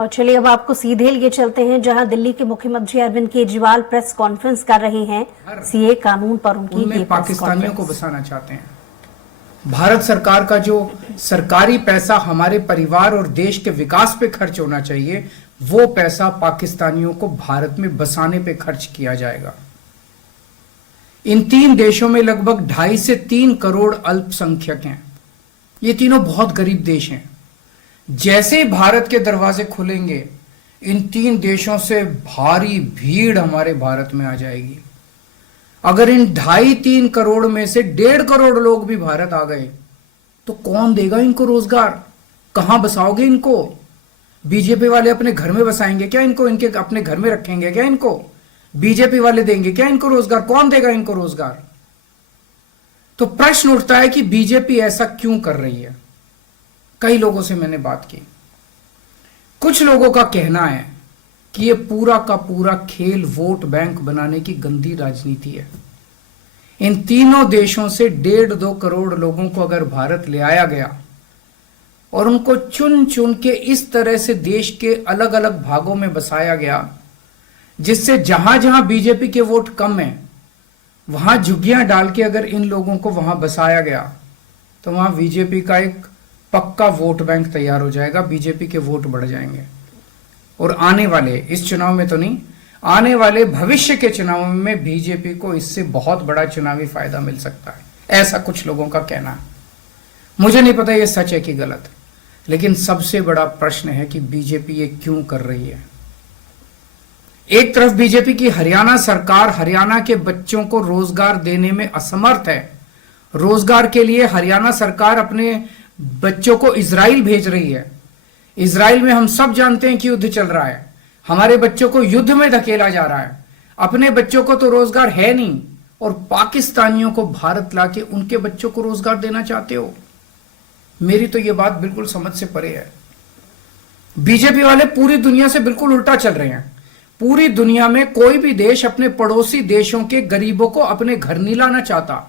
और चलिए अब आपको सीधे लिए चलते हैं जहां दिल्ली के मुख्यमंत्री अरविंद केजरीवाल प्रेस कॉन्फ्रेंस कर रहे हैं सीए कानून पर उनकी उनमें पाकिस्तानियों को बसाना चाहते हैं। भारत सरकार का जो सरकारी पैसा हमारे परिवार और देश के विकास पे खर्च होना चाहिए, वो पैसा पाकिस्तानियों को भारत में बसाने पे खर्च किया जाएगा। इन तीन देशों में लगभग 2.5 से 3 करोड़ अल्पसंख्यक हैं। ये तीनों बहुत गरीब देश हैं। जैसे ही भारत के दरवाजे खुलेंगे, इन तीन देशों से भारी भीड़ हमारे भारत में आ जाएगी। अगर इन 2.5-3 करोड़ में से 1.5 करोड़ लोग भी भारत आ गए तो कौन देगा इनको रोजगार? कहां बसाओगे इनको? बीजेपी वाले अपने घर में बसाएंगे क्या इनको? इनके अपने घर में रखेंगे क्या इनको? बीजेपी वाले देंगे क्या इनको रोजगार? कौन देगा इनको रोजगार? तो प्रश्न उठता है कि बीजेपी ऐसा क्यों कर रही है। कई लोगों से मैंने बात की। कुछ लोगों का कहना है कि यह पूरा का पूरा खेल वोट बैंक बनाने की गंदी राजनीति है। इन तीनों देशों से 1.5-2 करोड़ लोगों को अगर भारत ले आया गया और उनको चुन चुन के इस तरह से देश के अलग अलग भागों में बसाया गया, जिससे जहां जहां बीजेपी के वोट कम है वहां झुग्गियां डाल के अगर इन लोगों को वहां बसाया गया तो वहां बीजेपी का एक पक्का वोट बैंक तैयार हो जाएगा। बीजेपी के वोट बढ़ जाएंगे और आने वाले इस चुनाव में तो नहीं, आने वाले भविष्य के चुनाव में बीजेपी को इससे बहुत बड़ा चुनावी फायदा मिल सकता है, ऐसा कुछ लोगों का कहना है। मुझे नहीं पता ये सच है कि गलत, लेकिन सबसे बड़ा प्रश्न है कि बीजेपी ये क्यों कर रही है। एक तरफ बीजेपी की हरियाणा सरकार हरियाणा के बच्चों को रोजगार देने में असमर्थ है। रोजगार के लिए हरियाणा सरकार अपने बच्चों को इजराइल भेज रही है। इजराइल में हम सब जानते हैं कि युद्ध चल रहा है। हमारे बच्चों को युद्ध में धकेला जा रहा है। अपने बच्चों को तो रोजगार है नहीं और पाकिस्तानियों को भारत लाके उनके बच्चों को रोजगार देना चाहते हो। मेरी तो यह बात बिल्कुल समझ से परे है। बीजेपी वाले पूरी दुनिया से बिल्कुल उल्टा चल रहे हैं। पूरी दुनिया में कोई भी देश अपने पड़ोसी देशों के गरीबों को अपने घर नहीं लाना चाहता।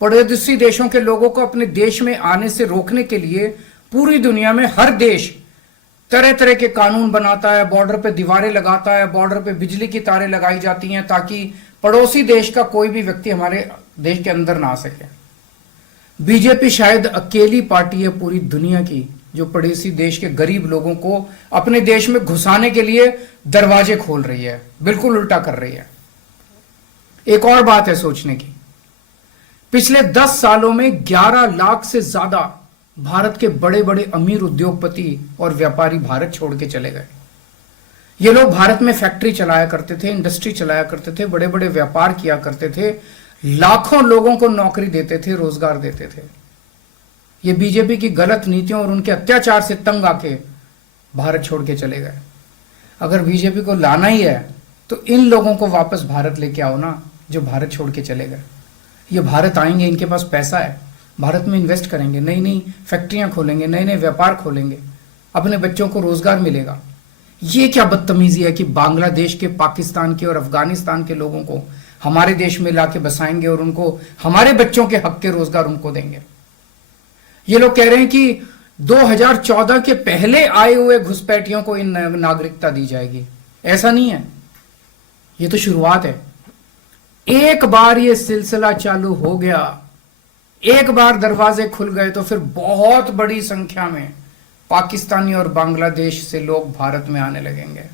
पड़ोसी देशों के लोगों को अपने देश में आने से रोकने के लिए पूरी दुनिया में हर देश तरह तरह के कानून बनाता है, बॉर्डर पे दीवारें लगाता है, बॉर्डर पे बिजली की तारें लगाई जाती हैं ताकि पड़ोसी देश का कोई भी व्यक्ति हमारे देश के अंदर ना आ सके। बीजेपी शायद अकेली पार्टी है पूरी दुनिया की जो पड़ोसी देश के गरीब लोगों को अपने देश में घुसाने के लिए दरवाजे खोल रही है। बिल्कुल उल्टा कर रही है। एक और बात है सोचने की, पिछले 10 सालों में 11 लाख से ज्यादा भारत के बड़े बड़े अमीर उद्योगपति और व्यापारी भारत छोड़ के चले गए। ये लोग भारत में फैक्ट्री चलाया करते थे, इंडस्ट्री चलाया करते थे, बड़े बड़े व्यापार किया करते थे, लाखों लोगों को नौकरी देते थे, रोजगार देते थे। ये बीजेपी की गलत नीतियों और उनके अत्याचार से तंग आके भारत छोड़ के चले गए। अगर बीजेपी को लाना ही है तो इन लोगों को वापस भारत लेके आओ ना, जो भारत छोड़ के चले गए। ये भारत आएंगे, इनके पास पैसा है, भारत में इन्वेस्ट करेंगे, नई नई फैक्ट्रियां खोलेंगे, नए नए व्यापार खोलेंगे, अपने बच्चों को रोजगार मिलेगा। ये क्या बदतमीजी है कि बांग्लादेश के, पाकिस्तान के और अफगानिस्तान के लोगों को हमारे देश में लाके बसाएंगे और उनको हमारे बच्चों के हक के रोजगार उनको देंगे। ये लोग कह रहे हैं कि 2014 के पहले आए हुए घुसपैठियों को इन नागरिकता दी जाएगी। ऐसा नहीं है, ये तो शुरुआत है। एक बार ये सिलसिला चालू हो गया, एक बार दरवाजे खुल गए तो फिर बहुत बड़ी संख्या में पाकिस्तानी और बांग्लादेश से लोग भारत में आने लगेंगे।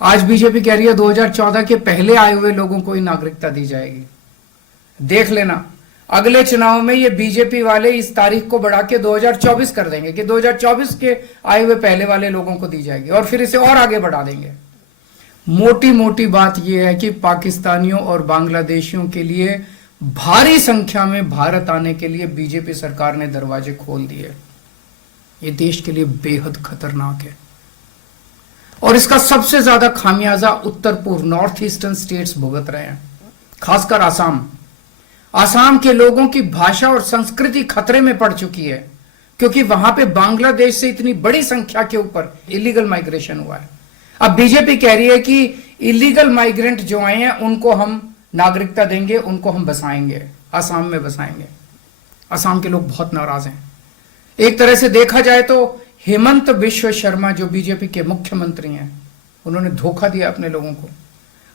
आज बीजेपी कह रही है 2014 के पहले आए हुए लोगों को ही नागरिकता दी जाएगी। देख लेना, अगले चुनाव में ये बीजेपी वाले इस तारीख को बढ़ा के 2024 कर देंगे कि 2024 के आए हुए पहले वाले लोगों को दी जाएगी और फिर इसे और आगे बढ़ा देंगे। मोटी मोटी बात यह है कि पाकिस्तानियों और बांग्लादेशियों के लिए भारी संख्या में भारत आने के लिए बीजेपी सरकार ने दरवाजे खोल दिए। ये देश के लिए बेहद खतरनाक है और इसका सबसे ज्यादा खामियाजा उत्तर पूर्व नॉर्थ ईस्टर्न स्टेट्स भुगत रहे हैं, खासकर आसाम। आसाम के लोगों की भाषा और संस्कृति खतरे में पड़ चुकी है क्योंकि वहां पे बांग्लादेश से इतनी बड़ी संख्या के ऊपर इलीगल माइग्रेशन हुआ है। अब बीजेपी कह रही है कि इलीगल माइग्रेंट जो आए हैं उनको हम नागरिकता देंगे, उनको हम बसाएंगे, आसाम में बसाएंगे। आसाम के लोग बहुत नाराज हैं। एक तरह से देखा जाए तो हेमंत बिश्व शर्मा जो बीजेपी के मुख्यमंत्री हैं, उन्होंने धोखा दिया अपने लोगों को।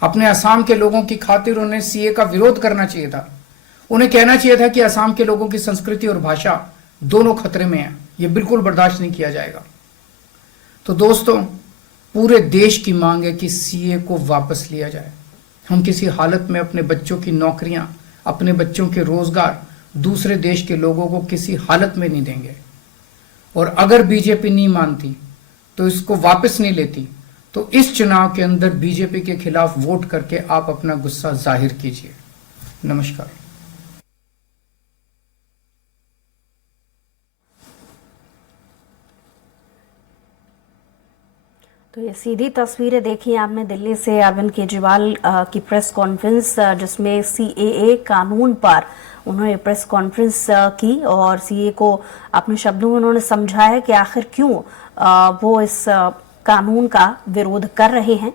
अपने असम के लोगों की खातिर उन्हें सीए का विरोध करना चाहिए था। उन्हें कहना चाहिए था कि असम के लोगों की संस्कृति और भाषा दोनों खतरे में है, यह बिल्कुल बर्दाश्त नहीं किया जाएगा। तो दोस्तों, पूरे देश की मांग है कि सीए को वापस लिया जाए। हम किसी हालत में अपने बच्चों की नौकरियां, अपने बच्चों के रोजगार दूसरे देश के लोगों को किसी हालत में नहीं देंगे। और अगर बीजेपी नहीं मानती, तो इसको वापस नहीं लेती, तो इस चुनाव के अंदर बीजेपी के खिलाफ वोट करके आप अपना गुस्सा जाहिर कीजिए। नमस्कार। तो ये सीधी तस्वीरें देखी आपने दिल्ली से अरविंद केजरीवाल की प्रेस कॉन्फ्रेंस, जिसमें सीएए कानून पर उन्होंने प्रेस कॉन्फ्रेंस की और सीए को अपने शब्दों में उन्होंने समझाया कि आखिर क्यों वो इस कानून का विरोध कर रहे हैं।